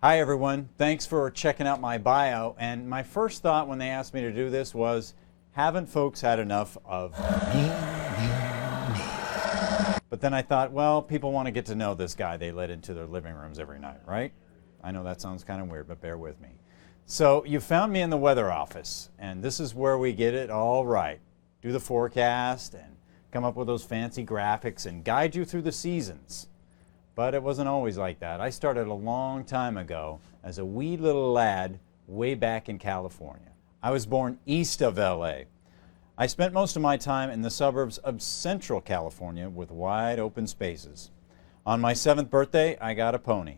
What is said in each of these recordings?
Hi everyone, thanks for checking out my bio. And my first thought when they asked me to do this was, haven't folks had enough of me? But then I thought, well, people want to get to know this guy they let into their living rooms every night, right? I know that sounds kind of weird, but bear with me. So you found me in the weather office, and this is where we get it all right. Do the forecast and come up with those fancy graphics and guide you through the seasons. But it wasn't always like that. I started a long time ago as a wee little lad way back in California. I was born east of LA. I spent most of my time in the suburbs of Central California with wide open spaces. On my 7th birthday, I got a pony.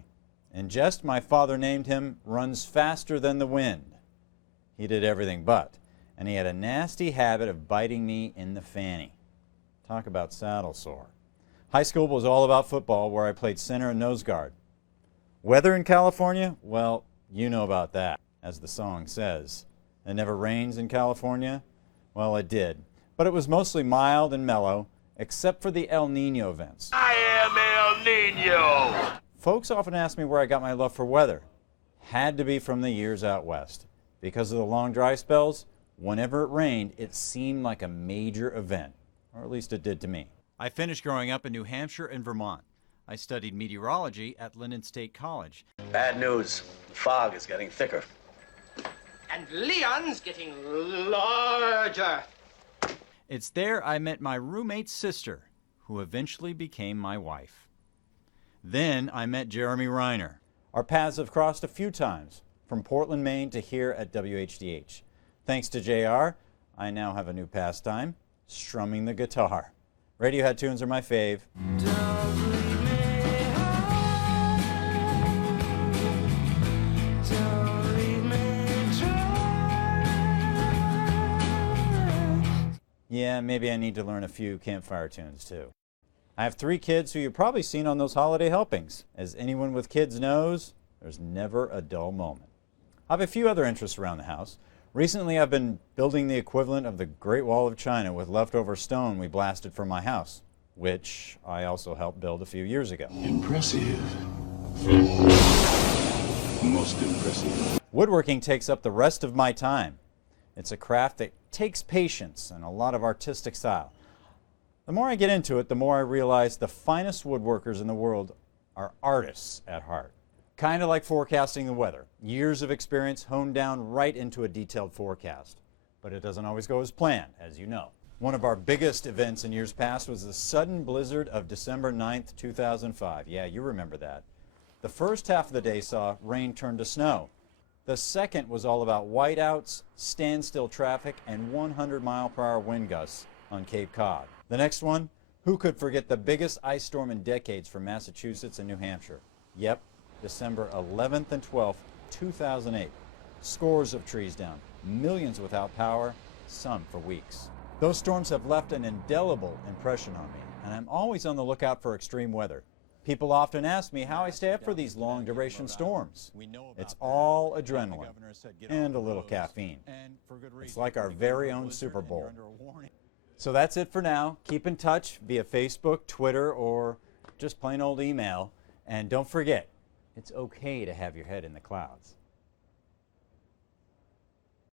In jest, my father named him Runs Faster Than the Wind. He did everything but, and he had a nasty habit of biting me in the fanny. Talk about saddle sore. High school was all about football, where I played center and nose guard. Weather in California? Well, you know about that. As the song says, it never rains in California. Well, it did, but it was mostly mild and mellow, except for the El Nino events. I am El Nino! Folks often ask me where I got my love for weather. Had to be from the years out west. Because of the long dry spells, whenever it rained, it seemed like a major event, or at least it did to me. I finished growing up in New Hampshire and Vermont. I studied meteorology at Lyndon State College. Bad news. The fog is getting thicker. And Leon's getting larger. It's there I met my roommate's sister, who eventually became my wife. Then I met Jeremy Reiner. Our paths have crossed a few times, from Portland, Maine to here at WHDH. Thanks to JR, I now have a new pastime, strumming the guitar. Radiohead tunes are my fave. Yeah, maybe I need to learn a few campfire tunes too. I have 3 kids who you've probably seen on those holiday helpings. As anyone with kids knows, there's never a dull moment. I have a few other interests around the house. Recently, I've been building the equivalent of the Great Wall of China with leftover stone we blasted from my house, which I also helped build a few years ago. Impressive. Most impressive. Woodworking takes up the rest of my time. It's a craft that takes patience and a lot of artistic style. The more I get into it, the more I realize the finest woodworkers in the world are artists at heart. Kind of like forecasting the weather. Years of experience honed down right into a detailed forecast. But it doesn't always go as planned, as you know. One of our biggest events in years past was the sudden blizzard of December 9th, 2005. Yeah, you remember that. The first half of the day saw rain turn to snow. The second was all about whiteouts, standstill traffic, and 100-mile-per-hour wind gusts on Cape Cod. The next one, who could forget the biggest ice storm in decades for Massachusetts and New Hampshire? Yep, December 11th and 12th, 2008. Scores of trees down, millions without power, some for weeks. Those storms have left an indelible impression on me, and I'm always on the lookout for extreme weather. People often ask me how I stay up for these long-duration storms. It's all adrenaline and a little caffeine. It's like our very own Super Bowl. So that's it for now. Keep in touch via Facebook, Twitter, or just plain old email. And don't forget, it's okay to have your head in the clouds.